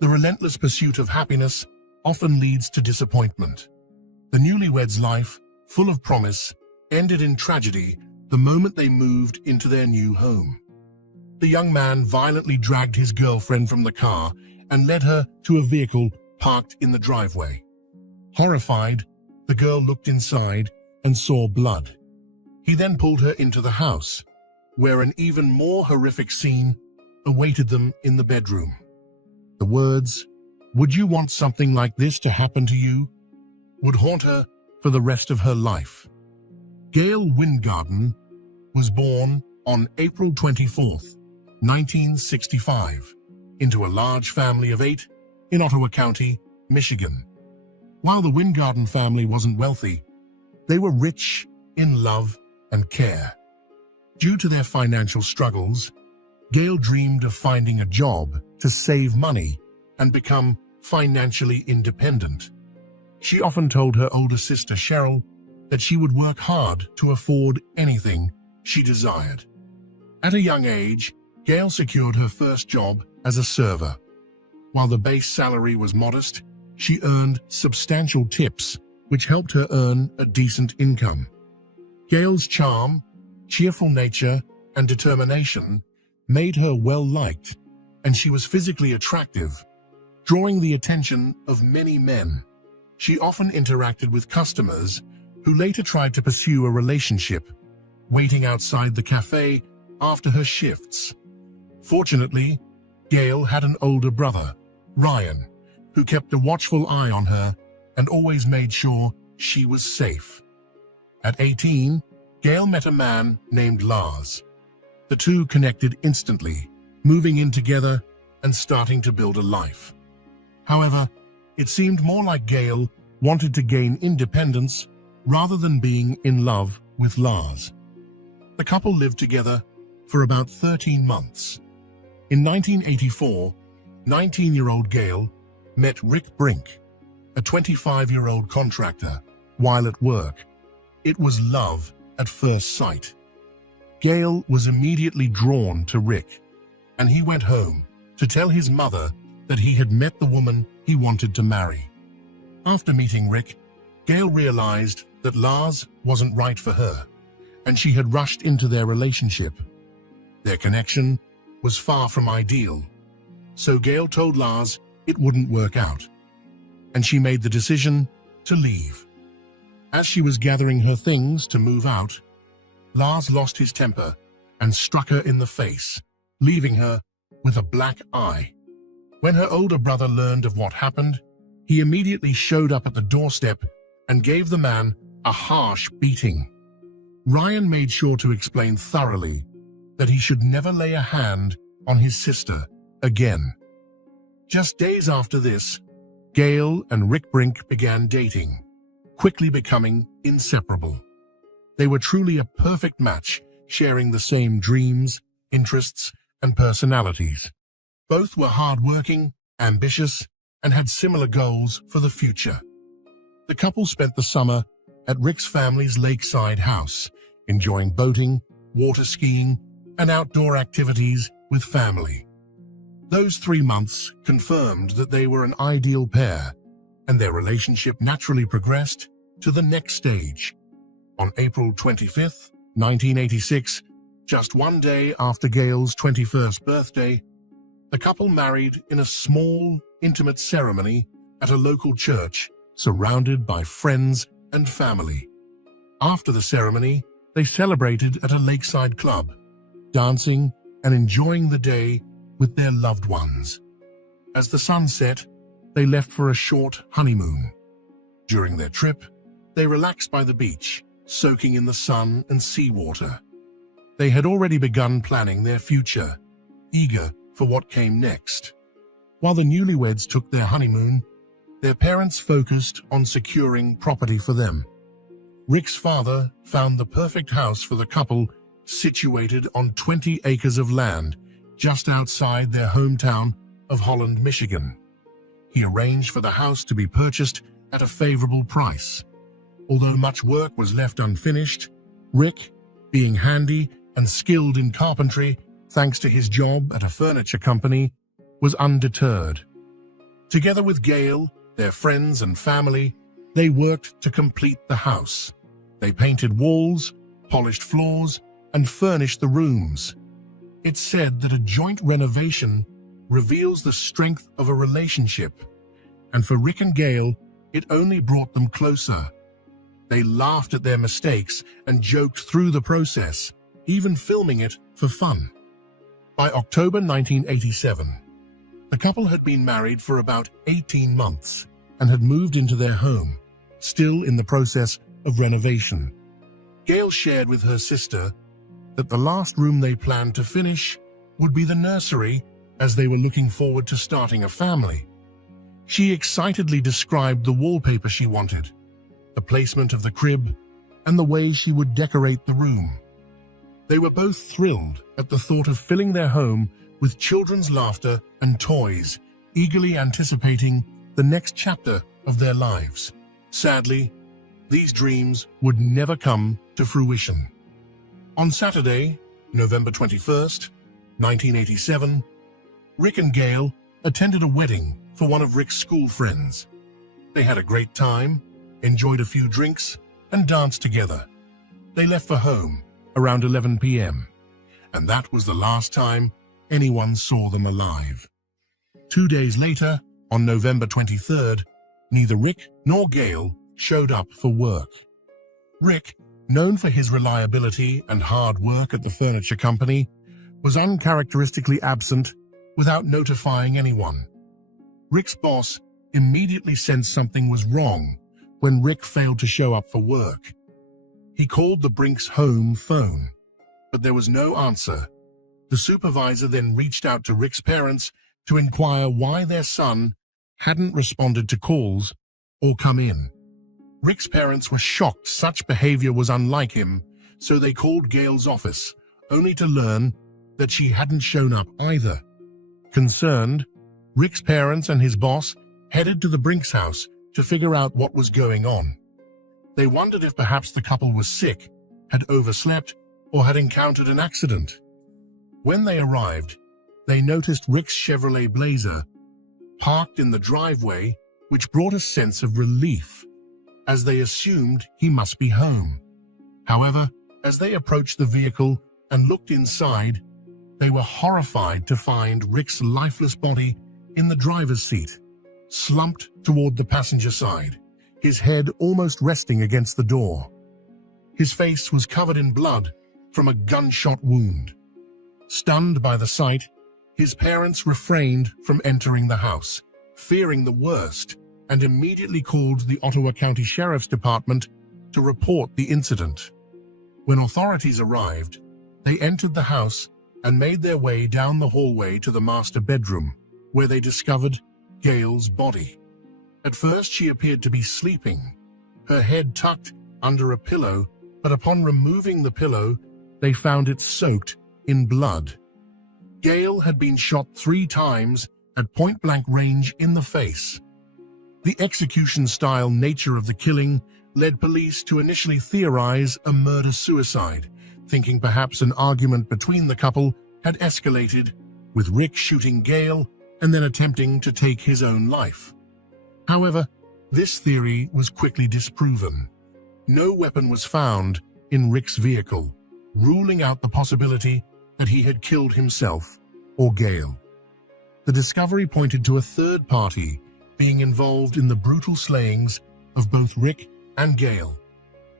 The relentless pursuit of happiness often leads to disappointment. The newlyweds' life, full of promise, ended in tragedy the moment they moved into their new home. The young man violently dragged his girlfriend from the car and led her to a vehicle parked in the driveway. Horrified, the girl looked inside and saw blood. He then pulled her into the house, where an even more horrific scene awaited them in the bedroom. The words, "Would you want something like this to happen to you?" would haunt her for the rest of her life. Gail Wingarden was born on April 24, 1965, into a large family of 8 in Ottawa County, Michigan. While the Wingarden family wasn't wealthy, they were rich in love and care. Due to their financial struggles, Gail dreamed of finding a job to save money and become financially independent. She often told her older sister Cheryl that she would work hard to afford anything she desired. At a young age, Gail secured her first job as a server. While the base salary was modest, she earned substantial tips, which helped her earn a decent income. Gail's charm, cheerful nature, and determination made her well-liked, and she was physically attractive, drawing the attention of many men. She often interacted with customers who later tried to pursue a relationship, waiting outside the cafe after her shifts. Fortunately, Gail had an older brother, Ryan, who kept a watchful eye on her and always made sure she was safe. At 18, Gail met a man named Lars. The two connected instantly, moving in together and starting to build a life. However, it seemed more like Gail wanted to gain independence rather than being in love with Lars. The couple lived together for about 13 months. In 1984, 19-year-old Gail met Rick Brink, a 25-year-old contractor, while at work. It was love at first sight. Gail was immediately drawn to Rick, and he went home to tell his mother that he had met the woman he wanted to marry. After meeting Rick, Gail realized that Lars wasn't right for her, and she had rushed into their relationship. Their connection was far from ideal, so Gail told Lars it wouldn't work out, and she made the decision to leave. As she was gathering her things to move out, Lars lost his temper and struck her in the face, leaving her with a black eye. When her older brother learned of what happened, he immediately showed up at the doorstep and gave the man a harsh beating. Ryan made sure to explain thoroughly that he should never lay a hand on his sister again. Just days after this, Gail and Rick Brink began dating, quickly becoming inseparable. They were truly a perfect match, sharing the same dreams, interests, and personalities. Both were hardworking, ambitious, and had similar goals for the future. The couple spent the summer at Rick's family's lakeside house, enjoying boating, water skiing, and outdoor activities with family. Those 3 months confirmed that they were an ideal pair, and their relationship naturally progressed to the next stage. On April 25, 1986, just one day after Gail's 21st birthday, the couple married in a small, intimate ceremony at a local church, surrounded by friends and family. After the ceremony, they celebrated at a lakeside club, dancing and enjoying the day with their loved ones. As the sun set, they left for a short honeymoon. During their trip, they relaxed by the beach, soaking in the sun and seawater. They had already begun planning their future, eager for what came next. While the newlyweds took their honeymoon, their parents focused on securing property for them. Rick's father found the perfect house for the couple, situated on 20 acres of land just outside their hometown of Holland, Michigan. He arranged for the house to be purchased at a favorable price. Although much work was left unfinished, Rick, being handy and skilled in carpentry thanks to his job at a furniture company, was undeterred. Together with Gail, their friends and family, they worked to complete the house. They painted walls, polished floors, and furnished the rooms. It's said that a joint renovation reveals the strength of a relationship, and for Rick and Gail, it only brought them closer. They laughed at their mistakes and joked through the process, even filming it for fun. By October 1987, the couple had been married for about 18 months and had moved into their home, still in the process of renovation. Gail shared with her sister that the last room they planned to finish would be the nursery, as they were looking forward to starting a family. She excitedly described the wallpaper she wanted, the placement of the crib, and the way she would decorate the room. They were both thrilled at the thought of filling their home with children's laughter and toys, eagerly anticipating the next chapter of their lives. Sadly, these dreams would never come to fruition. On Saturday, November 21st, 1987, Rick and Gail attended a wedding for one of Rick's school friends. They had a great time, enjoyed a few drinks, and danced together. They left for home around 11 p.m., and that was the last time anyone saw them alive. 2 days later, on November 23rd, neither Rick nor Gail showed up for work. Rick, known for his reliability and hard work at the furniture company, was uncharacteristically absent without notifying anyone. Rick's boss immediately sensed something was wrong when Rick failed to show up for work. He called the Brinks home phone, but there was no answer. The supervisor then reached out to Rick's parents to inquire why their son hadn't responded to calls or come in. Rick's parents were shocked such behavior was unlike him, so they called Gail's office, only to learn that she hadn't shown up either. Concerned, Rick's parents and his boss headed to the Brinks house to figure out what was going on. They wondered if perhaps the couple was sick, had overslept, or had encountered an accident. When they arrived, they noticed Rick's Chevrolet Blazer parked in the driveway, which brought a sense of relief, as they assumed he must be home. However, as they approached the vehicle and looked inside, they were horrified to find Rick's lifeless body in the driver's seat, slumped toward the passenger side, his head almost resting against the door. His face was covered in blood from a gunshot wound. Stunned by the sight, his parents refrained from entering the house, fearing the worst, and immediately called the Ottawa County Sheriff's Department to report the incident. When authorities arrived, they entered the house and made their way down the hallway to the master bedroom, where they discovered Gail's body. At first, she appeared to be sleeping, her head tucked under a pillow, but upon removing the pillow, they found it soaked in blood. Gail had been shot 3 times at point-blank range in the face. The execution-style nature of the killing led police to initially theorize a murder-suicide, thinking perhaps an argument between the couple had escalated, with Rick shooting Gail and then attempting to take his own life. However, this theory was quickly disproven. No weapon was found in Rick's vehicle, ruling out the possibility that he had killed himself or Gail. The discovery pointed to a third party being involved in the brutal slayings of both Rick and Gail.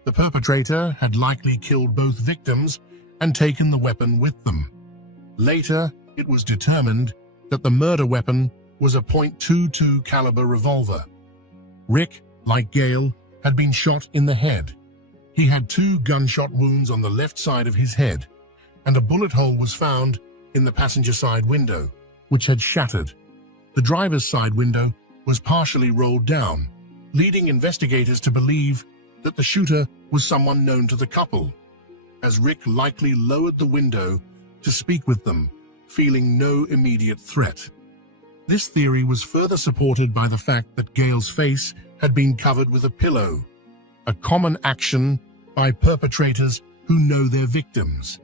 The perpetrator had likely killed both victims and taken the weapon with them. Later, it was determined that the murder weapon was a .22 caliber revolver. Rick, like Gail, had been shot in the head. He had 2 gunshot wounds on the left side of his head, and a bullet hole was found in the passenger side window, which had shattered. The driver's side window was partially rolled down, leading investigators to believe that the shooter was someone known to the couple, as Rick likely lowered the window to speak with them, feeling no immediate threat. This theory was further supported by the fact that Gail's face had been covered with a pillow, a common action by perpetrators who know their victims.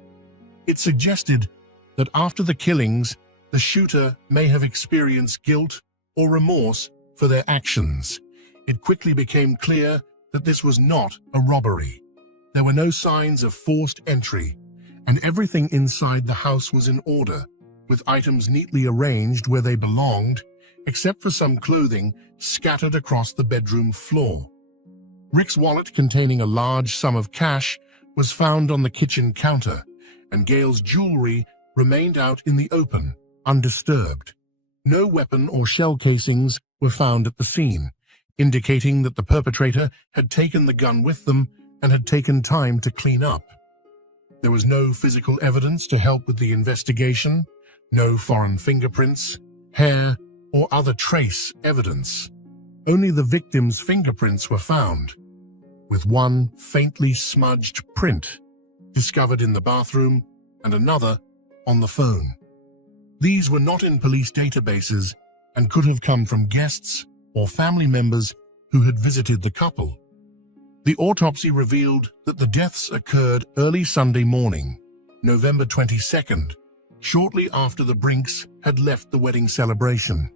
It suggested that after the killings, the shooter may have experienced guilt or remorse for their actions. It quickly became clear that this was not a robbery. There were no signs of forced entry, and everything inside the house was in order, with items neatly arranged where they belonged, except for some clothing scattered across the bedroom floor. Rick's wallet containing a large sum of cash was found on the kitchen counter, and Gail's jewelry remained out in the open, undisturbed. No weapon or shell casings were found at the scene, indicating that the perpetrator had taken the gun with them and had taken time to clean up. There was no physical evidence to help with the investigation, no foreign fingerprints, hair, or other trace evidence. Only the victim's fingerprints were found, with one faintly smudged print discovered in the bathroom and another on the phone. These were not in police databases and could have come from guests or family members who had visited the couple. The autopsy revealed that the deaths occurred early Sunday morning, November 22nd, shortly after the Brinks had left the wedding celebration.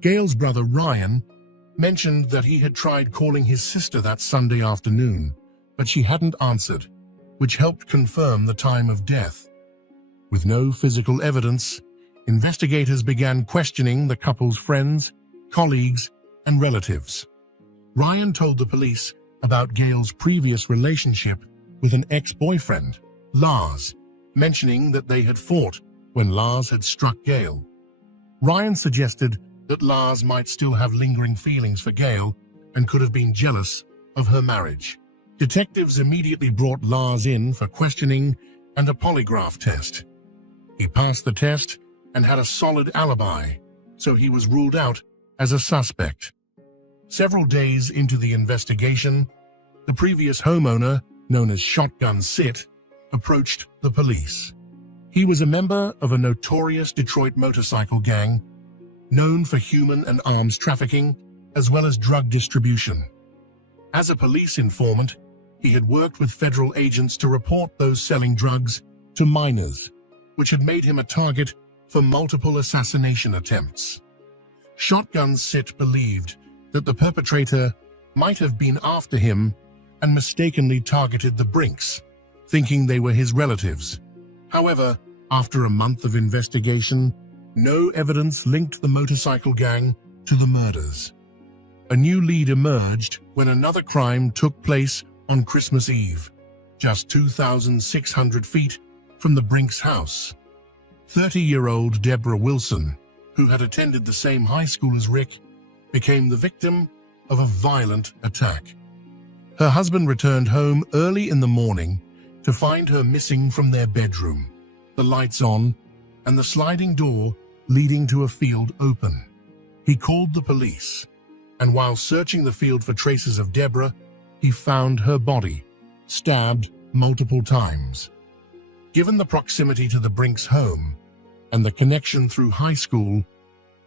Gail's brother Ryan mentioned that he had tried calling his sister that Sunday afternoon, but she hadn't answered, which helped confirm the time of death. With no physical evidence, investigators began questioning the couple's friends, colleagues, and relatives. Ryan told the police about Gail's previous relationship with an ex-boyfriend, Lars, mentioning that they had fought when Lars had struck Gail. Ryan suggested that Lars might still have lingering feelings for Gail and could have been jealous of her marriage. Detectives immediately brought Lars in for questioning and a polygraph test. He passed the test and had a solid alibi, so he was ruled out as a suspect. Several days into the investigation, the previous homeowner, known as Shotgun Sit, approached the police. He was a member of a notorious Detroit motorcycle gang, known for human and arms trafficking, as well as drug distribution. As a police informant, he had worked with federal agents to report those selling drugs to minors, which had made him a target for multiple assassination attempts. Shotgun Sit believed that the perpetrator might have been after him and mistakenly targeted the Brinks, thinking they were his relatives. However, after a month of investigation, no evidence linked the motorcycle gang to the murders. A new lead emerged when another crime took place on Christmas Eve, just 2,600 feet from the Brinks' house. 30-year-old Deborah Wilson, who had attended the same high school as Rick, became the victim of a violent attack. Her husband returned home early in the morning to find her missing from their bedroom, the lights on, and the sliding door leading to a field open. He called the police, and while searching the field for traces of Deborah, he found her body, stabbed multiple times. Given the proximity to the Brinks' home and the connection through high school,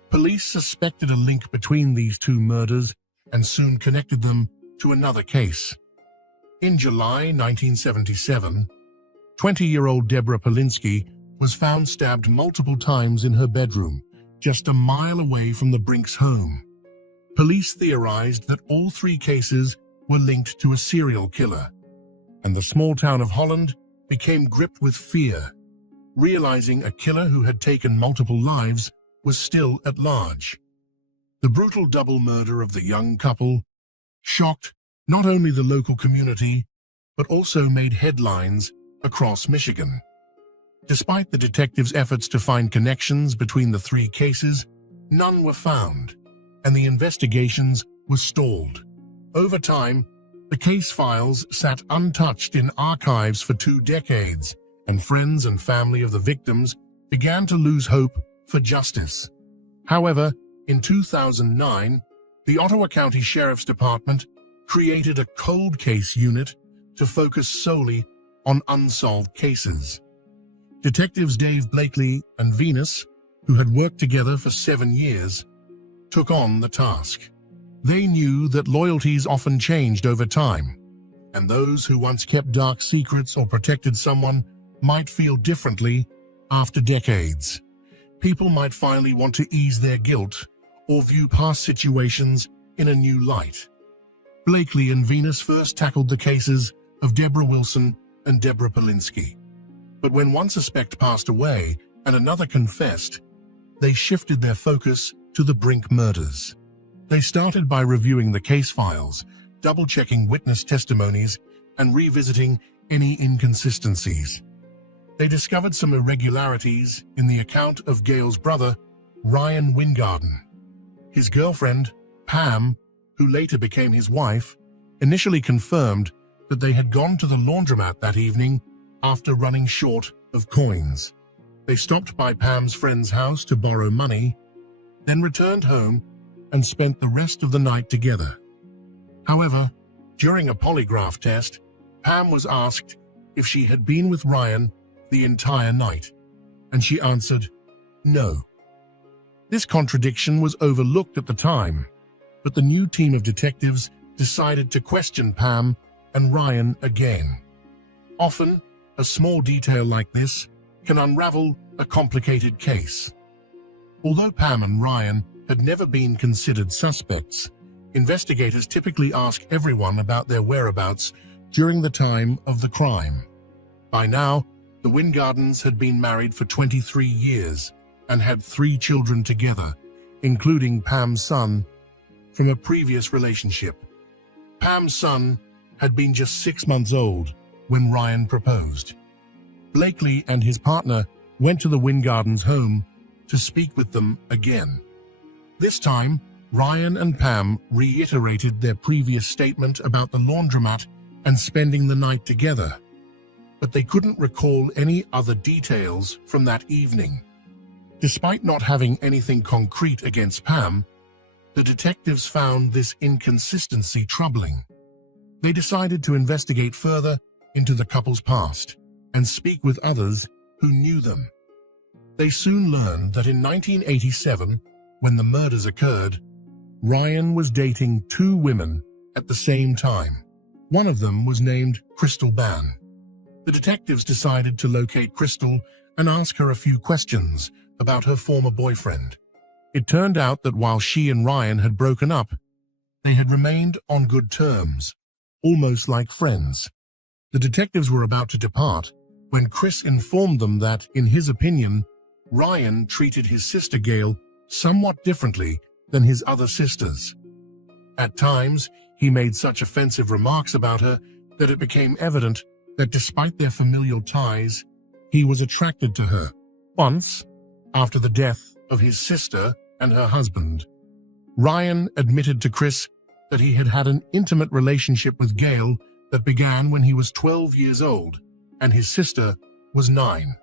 police suspected a link between these two murders and soon connected them to another case. In July 1977, 20-year-old Deborah Polinsky was found stabbed multiple times in her bedroom, just a mile away from the Brinks' home. Police theorized that all three cases were linked to a serial killer, and the small town of Holland became gripped with fear, realizing a killer who had taken multiple lives was still at large. The brutal double murder of the young couple shocked not only the local community, but also made headlines across Michigan. Despite the detectives' efforts to find connections between the three cases, none were found, and the investigations were stalled. Over time, the case files sat untouched in archives for 2 decades, and friends and family of the victims began to lose hope for justice. However, in 2009, the Ottawa County Sheriff's Department created a cold case unit to focus solely on unsolved cases. Detectives Dave Blakely and Venus, who had worked together for 7 years, took on the task. They knew that loyalties often changed over time, and those who once kept dark secrets or protected someone might feel differently after decades. People might finally want to ease their guilt or view past situations in a new light. Blakely and Venus first tackled the cases of Deborah Wilson and Deborah Polinsky. But when one suspect passed away and another confessed, they shifted their focus to the Brink murders. They started by reviewing the case files, double-checking witness testimonies, and revisiting any inconsistencies. They discovered some irregularities in the account of Gale's brother, Ryan Wingarden. His girlfriend, Pam, who later became his wife, initially confirmed that they had gone to the laundromat that evening after running short of coins. They stopped by Pam's friend's house to borrow money, then returned home and spent the rest of the night together. However, during a polygraph test, Pam was asked if she had been with Ryan the entire night, and she answered no. This contradiction was overlooked at the time, but the new team of detectives decided to question Pam and Ryan again. Often, a small detail like this can unravel a complicated case. Although Pam and Ryan had never been considered suspects, investigators typically ask everyone about their whereabouts during the time of the crime. By now, the Wingardens had been married for 23 years and had 3 children together, including Pam's son from a previous relationship. Pam's son had been just 6 months old when Ryan proposed. Blakely and his partner went to the Wingardens' home to speak with them again. This time, Ryan and Pam reiterated their previous statement about the laundromat and spending the night together, but they couldn't recall any other details from that evening. Despite not having anything concrete against Pam, the detectives found this inconsistency troubling. They decided to investigate further into the couple's past and speak with others who knew them. They soon learned that in 1987, when the murders occurred, Ryan was dating 2 women at the same time. One of them was named Crystal Bann. The detectives decided to locate Crystal and ask her a few questions about her former boyfriend. It turned out that while she and Ryan had broken up, they had remained on good terms, almost like friends. The detectives were about to depart when Chris informed them that, in his opinion, Ryan treated his sister Gale somewhat differently than his other sisters. At times, he made such offensive remarks about her that it became evident that despite their familial ties, he was attracted to her. Once, after the death of his sister and her husband, Ryan admitted to Chris that he had had an intimate relationship with Gale that began when he was 12 years old and his sister was 9.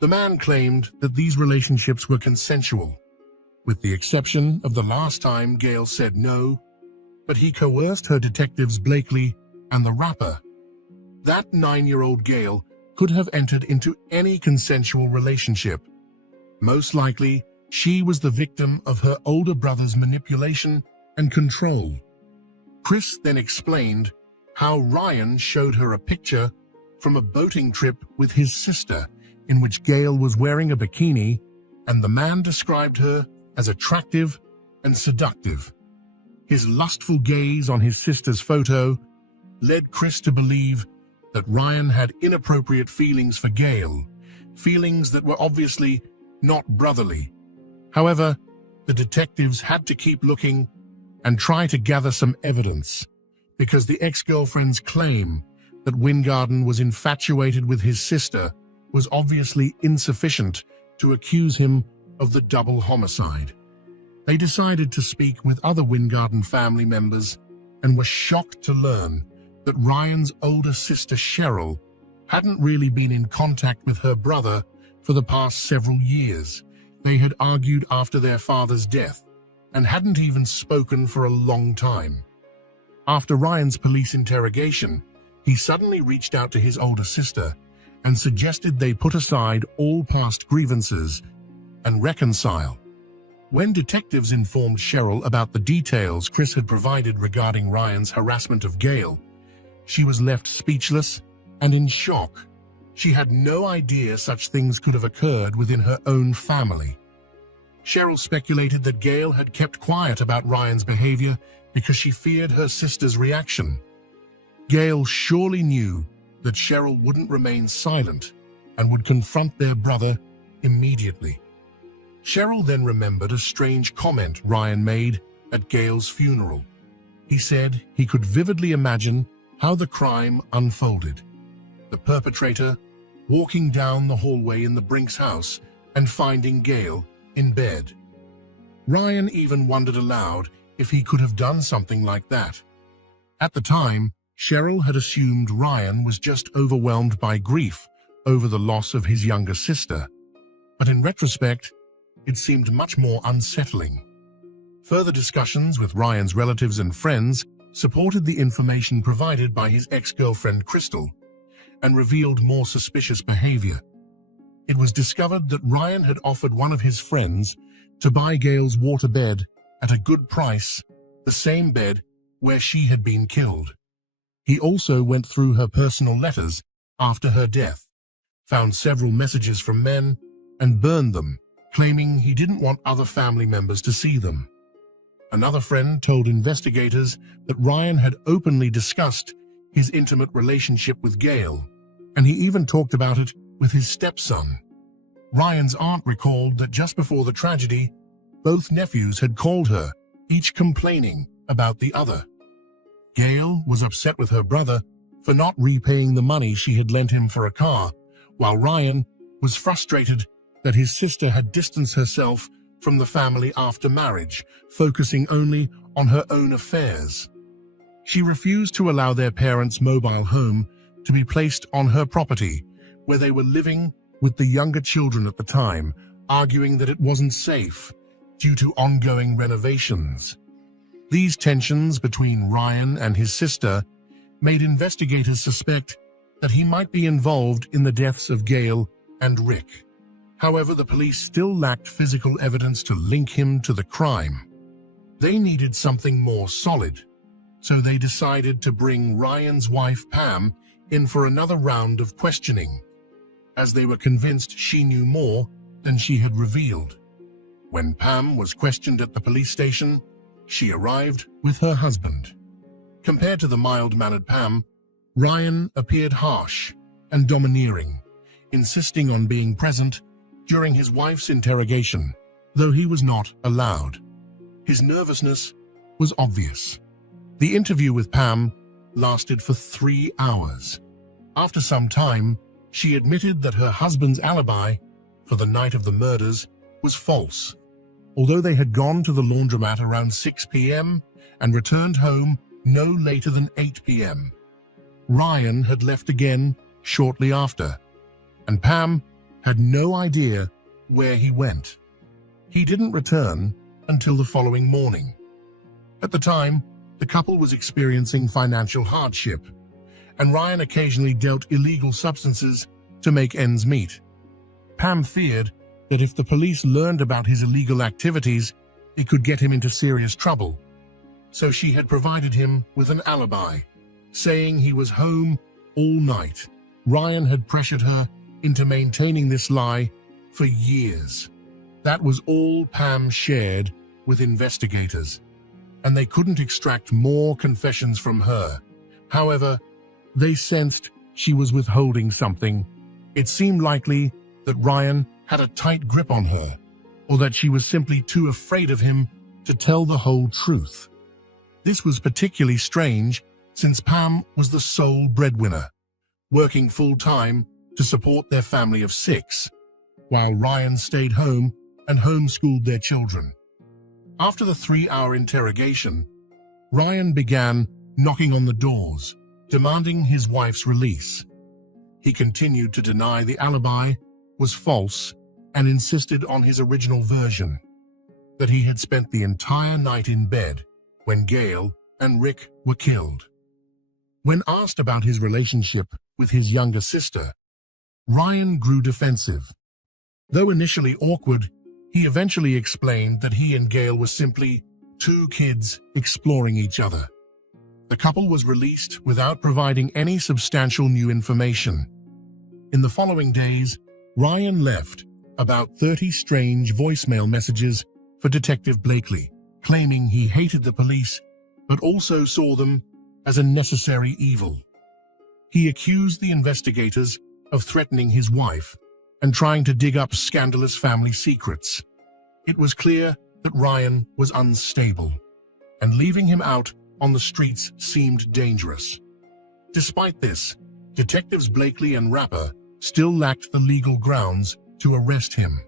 The man claimed that these relationships were consensual, with the exception of the last time Gale said no, but he coerced her detectives Blakely and the rapper. That 9-year-old Gale could have entered into any consensual relationship. Most likely, she was the victim of her older brother's manipulation and control. Chris then explained how Ryan showed her a picture from a boating trip with his sister in which Gale was wearing a bikini, and the man described her as attractive and seductive. His lustful gaze on his sister's photo led Chris to believe that Ryan had inappropriate feelings for Gale, feelings that were obviously not brotherly. However, the detectives had to keep looking and try to gather some evidence, because the ex-girlfriend's claim that Wingarden was infatuated with his sister was obviously insufficient to accuse him of the double homicide. They decided to speak with other Wingarden family members and were shocked to learn that Ryan's older sister Cheryl hadn't really been in contact with her brother for the past several years. They had argued after their father's death and hadn't even spoken for a long time. After Ryan's police interrogation, he suddenly reached out to his older sister and suggested they put aside all past grievances and reconcile. When detectives informed Cheryl about the details Chris had provided regarding Ryan's harassment of Gale, she was left speechless and in shock. She had no idea such things could have occurred within her own family. Cheryl speculated that Gail had kept quiet about Ryan's behavior because she feared her sister's reaction. Gail surely knew that Cheryl wouldn't remain silent and would confront their brother immediately. Cheryl then remembered a strange comment Ryan made at Gail's funeral. He said he could vividly imagine how the crime unfolded. The perpetrator walking down the hallway in the Brinks house and finding Gail in bed. Ryan even wondered aloud if he could have done something like that. At the time, Cheryl had assumed Ryan was just overwhelmed by grief over the loss of his younger sister. But in retrospect, it seemed much more unsettling. Further discussions with Ryan's relatives and friends supported the information provided by his ex-girlfriend Crystal and revealed more suspicious behavior. It was discovered that Ryan had offered one of his friends to buy Gail's waterbed at a good price, the same bed where she had been killed. He also went through her personal letters after her death, found several messages from men, and burned them, claiming he didn't want other family members to see them. Another friend told investigators that Ryan had openly discussed his intimate relationship with Gail, and he even talked about it with his stepson. Ryan's aunt recalled that just before the tragedy, both nephews had called her, each complaining about the other. Gail was upset with her brother for not repaying the money she had lent him for a car, while Ryan was frustrated that his sister had distanced herself from the family after marriage, focusing only on her own affairs. She refused to allow their parents' mobile home to be placed on her property, where they were living with the younger children at the time, arguing that it wasn't safe due to ongoing renovations. These tensions between Ryan and his sister made investigators suspect that he might be involved in the deaths of Gail and Rick. However, the police still lacked physical evidence to link him to the crime. They needed something more solid, so they decided to bring Ryan's wife Pam in for another round of questioning, as they were convinced she knew more than she had revealed. When Pam was questioned at the police station, she arrived with her husband. Compared to the mild-mannered Pam, Ryan appeared harsh and domineering, insisting on being present during his wife's interrogation, though he was not allowed. His nervousness was obvious. The interview with Pam lasted for 3 hours. After some time, she admitted that her husband's alibi for the night of the murders was false. Although they had gone to the laundromat around 6 p.m. and returned home no later than 8 p.m. Ryan had left again shortly after, and Pam had no idea where he went. He didn't return until the following morning. At the time, the couple was experiencing financial hardship, and Ryan occasionally dealt illegal substances to make ends meet. Pam feared that if the police learned about his illegal activities, it could get him into serious trouble. So she had provided him with an alibi, saying he was home all night. Ryan had pressured her into maintaining this lie for years. That was all Pam shared with investigators, and they couldn't extract more confessions from her. However, they sensed she was withholding something. It seemed likely that Ryan had a tight grip on her, or that she was simply too afraid of him to tell the whole truth. This was particularly strange since Pam was the sole breadwinner, working full-time to support their family of 6, while Ryan stayed home and homeschooled their children. After the 3-hour interrogation, Ryan began knocking on the doors, demanding his wife's release. He continued to deny the alibi was false and insisted on his original version, that he had spent the entire night in bed when Gail and Rick were killed. When asked about his relationship with his younger sister, Ryan grew defensive. Though initially awkward, he eventually explained that he and Gail were simply 2 kids exploring each other. The couple was released without providing any substantial new information. In the following days, Ryan left, about 30 strange voicemail messages for Detective Blakely, claiming he hated the police but also saw them as a necessary evil. He accused the investigators of threatening his wife and trying to dig up scandalous family secrets. It was clear that Ryan was unstable, and leaving him out on the streets seemed dangerous. Despite this, Detectives Blakely and Rapper still lacked the legal grounds to arrest him.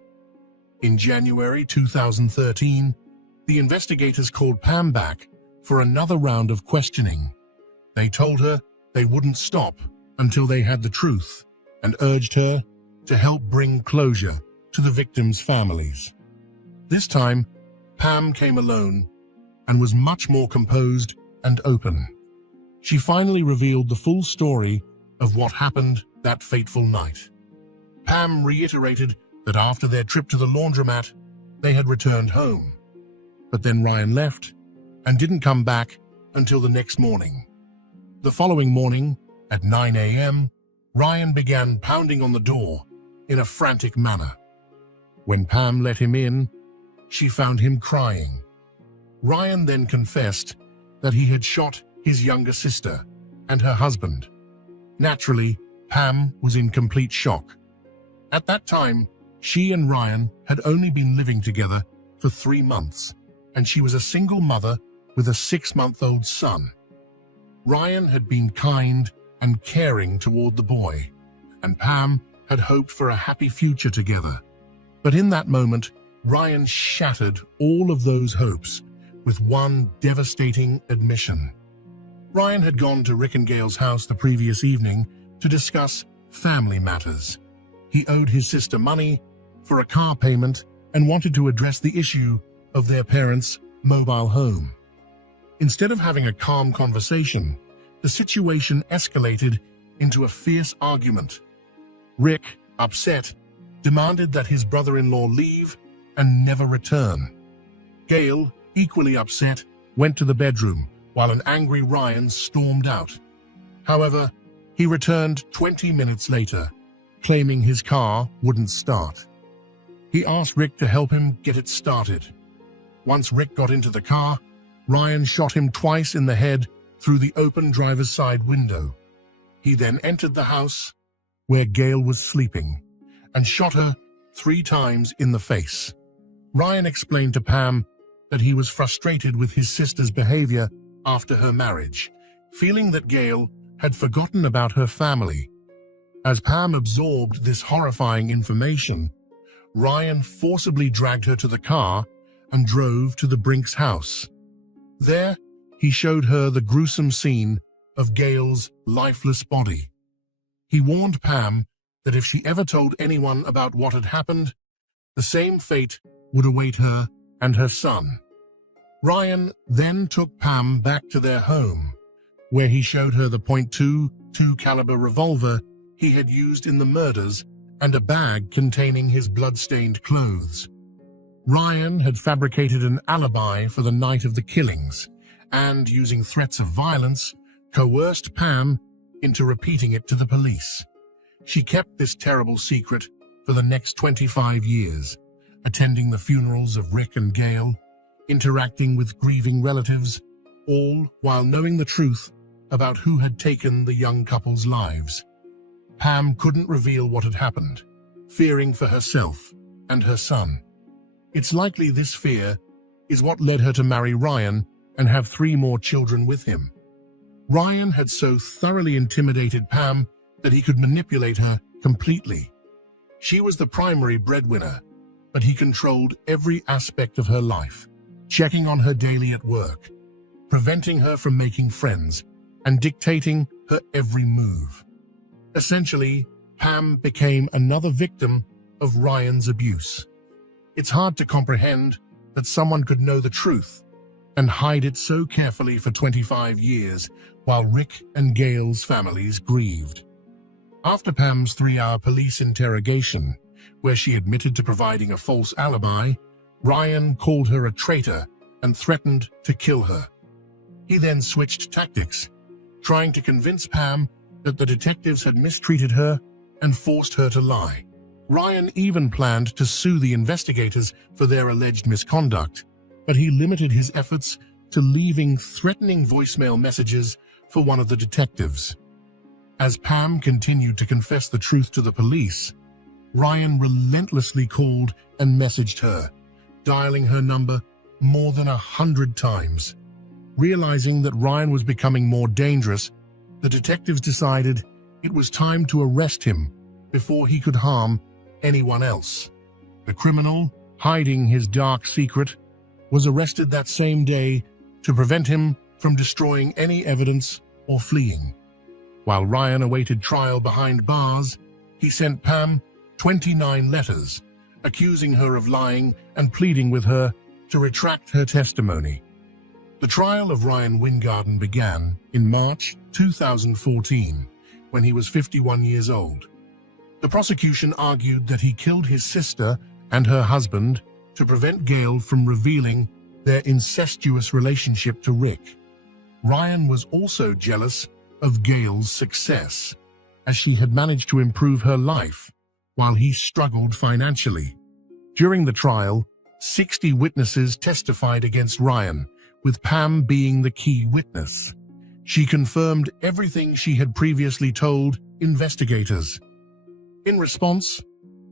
In January 2013, the investigators called Pam back for another round of questioning. They told her they wouldn't stop until they had the truth and urged her to help bring closure to the victims' families. This time, Pam came alone and was much more composed and open. She finally revealed the full story of what happened that fateful night. Pam reiterated that after their trip to the laundromat, they had returned home. But then Ryan left and didn't come back until the next morning. The following morning, at 9 a.m., Ryan began pounding on the door in a frantic manner. When Pam let him in, she found him crying. Ryan then confessed that he had shot his younger sister and her husband. Naturally, Pam was in complete shock. At that time, she and Ryan had only been living together for 3 months, and she was a single mother with a 6-month-old son. Ryan had been kind and caring toward the boy, and Pam had hoped for a happy future together. But in that moment, Ryan shattered all of those hopes with one devastating admission. Ryan had gone to Rick and Gail's house the previous evening to discuss family matters. He owed his sister money for a car payment and wanted to address the issue of their parents' mobile home. Instead of having a calm conversation, the situation escalated into a fierce argument. Rick, upset, demanded that his brother-in-law leave and never return. Gail, equally upset, went to the bedroom while an angry Ryan stormed out. However, he returned 20 minutes later, claiming his car wouldn't start. He asked Rick to help him get it started. Once Rick got into the car, Ryan shot him twice in the head through the open driver's side window. He then entered the house, where Gail was sleeping, and shot her 3 times in the face. Ryan explained to Pam that he was frustrated with his sister's behavior after her marriage, feeling that Gail had forgotten about her family. As Pam absorbed this horrifying information, Ryan forcibly dragged her to the car and drove to the Brinks house. There, he showed her the gruesome scene of Gail's lifeless body. He warned Pam that if she ever told anyone about what had happened, the same fate would await her and her son. Ryan then took Pam back to their home, where he showed her the .22 caliber revolver he had used in the murders and a bag containing his blood-stained clothes. Ryan had fabricated an alibi for the night of the killings and, using threats of violence, coerced Pam into repeating it to the police. She kept this terrible secret for the next 25 years, attending the funerals of Rick and Gail, interacting with grieving relatives, all while knowing the truth about who had taken the young couple's lives. Pam couldn't reveal what had happened, fearing for herself and her son. It's likely this fear is what led her to marry Ryan and have 3 more children with him. Ryan had so thoroughly intimidated Pam that he could manipulate her completely. She was the primary breadwinner, but he controlled every aspect of her life, checking on her daily at work, preventing her from making friends, and dictating her every move. Essentially, Pam became another victim of Ryan's abuse. It's hard to comprehend that someone could know the truth and hide it so carefully for 25 years while Rick and Gail's families grieved. After Pam's 3-hour police interrogation, where she admitted to providing a false alibi, Ryan called her a traitor and threatened to kill her. He then switched tactics, trying to convince Pam that the detectives had mistreated her and forced her to lie. Ryan even planned to sue the investigators for their alleged misconduct, but he limited his efforts to leaving threatening voicemail messages for one of the detectives. As Pam continued to confess the truth to the police, Ryan relentlessly called and messaged her, dialing her number more than 100 times. Realizing that Ryan was becoming more dangerous, the detectives decided it was time to arrest him before he could harm anyone else. The criminal, hiding his dark secret, was arrested that same day to prevent him from destroying any evidence or fleeing. While Ryan awaited trial behind bars, he sent Pam 29 letters, accusing her of lying and pleading with her to retract her testimony. The trial of Ryan Wingarden began in March 2014, when he was 51 years old. The prosecution argued that he killed his sister and her husband to prevent Gail from revealing their incestuous relationship to Rick. Ryan was also jealous of Gail's success, as she had managed to improve her life while he struggled financially. During the trial, 60 witnesses testified against Ryan, with Pam being the key witness. She confirmed everything she had previously told investigators. In response,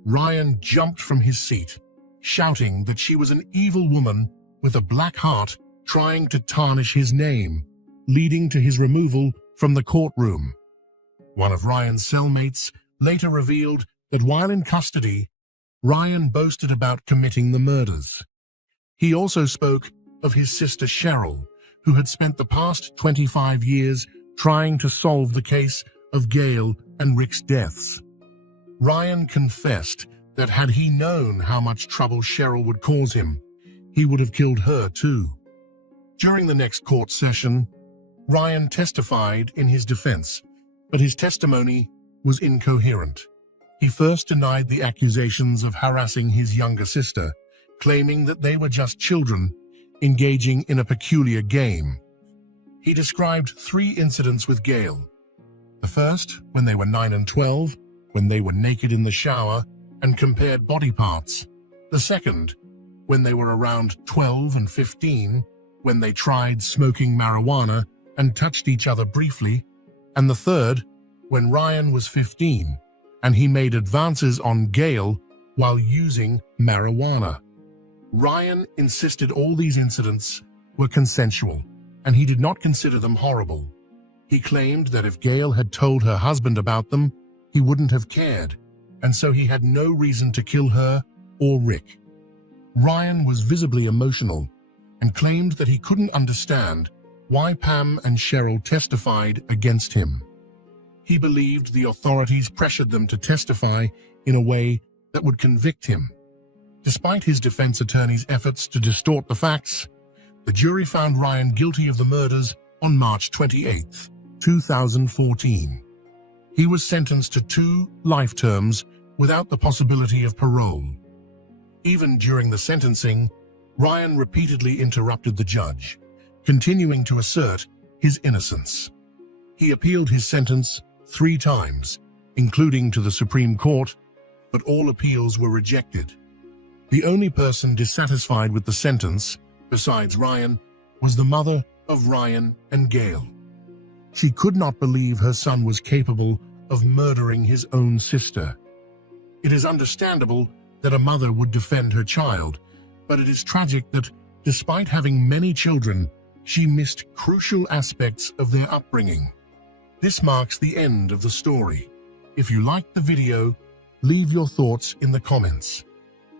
Ryan jumped from his seat, shouting that she was an evil woman with a black heart trying to tarnish his name, leading to his removal from the courtroom. One of Ryan's cellmates later revealed that while in custody, Ryan boasted about committing the murders. He also spoke of his sister Cheryl, who had spent the past 25 years trying to solve the case of Gail and Rick's deaths. Ryan confessed that had he known how much trouble Cheryl would cause him, he would have killed her too. During the next court session, Ryan testified in his defense, but his testimony was incoherent. He first denied the accusations of harassing his younger sister, claiming that they were just children engaging in a peculiar game. He described 3 incidents with Gail. The first, when they were 9 and 12, when they were naked in the shower and compared body parts. The second, when they were around 12 and 15, when they tried smoking marijuana and touched each other briefly. And the third, when Ryan was 15, and he made advances on Gail while using marijuana. Ryan insisted all these incidents were consensual, and he did not consider them horrible. He claimed that if Gail had told her husband about them, he wouldn't have cared, and so he had no reason to kill her or Rick. Ryan was visibly emotional and claimed that he couldn't understand why Pam and Cheryl testified against him. He believed the authorities pressured them to testify in a way that would convict him. Despite his defense attorney's efforts to distort the facts, the jury found Ryan guilty of the murders on March 28, 2014. He was sentenced to 2 life terms without the possibility of parole. Even during the sentencing, Ryan repeatedly interrupted the judge, continuing to assert his innocence. He appealed his sentence 3 times, including to the Supreme Court, but all appeals were rejected. The only person dissatisfied with the sentence, besides Ryan, was the mother of Ryan and Gail. She could not believe her son was capable of murdering his own sister. It is understandable that a mother would defend her child, but it is tragic that, despite having many children, she missed crucial aspects of their upbringing. This marks the end of the story. If you liked the video, leave your thoughts in the comments.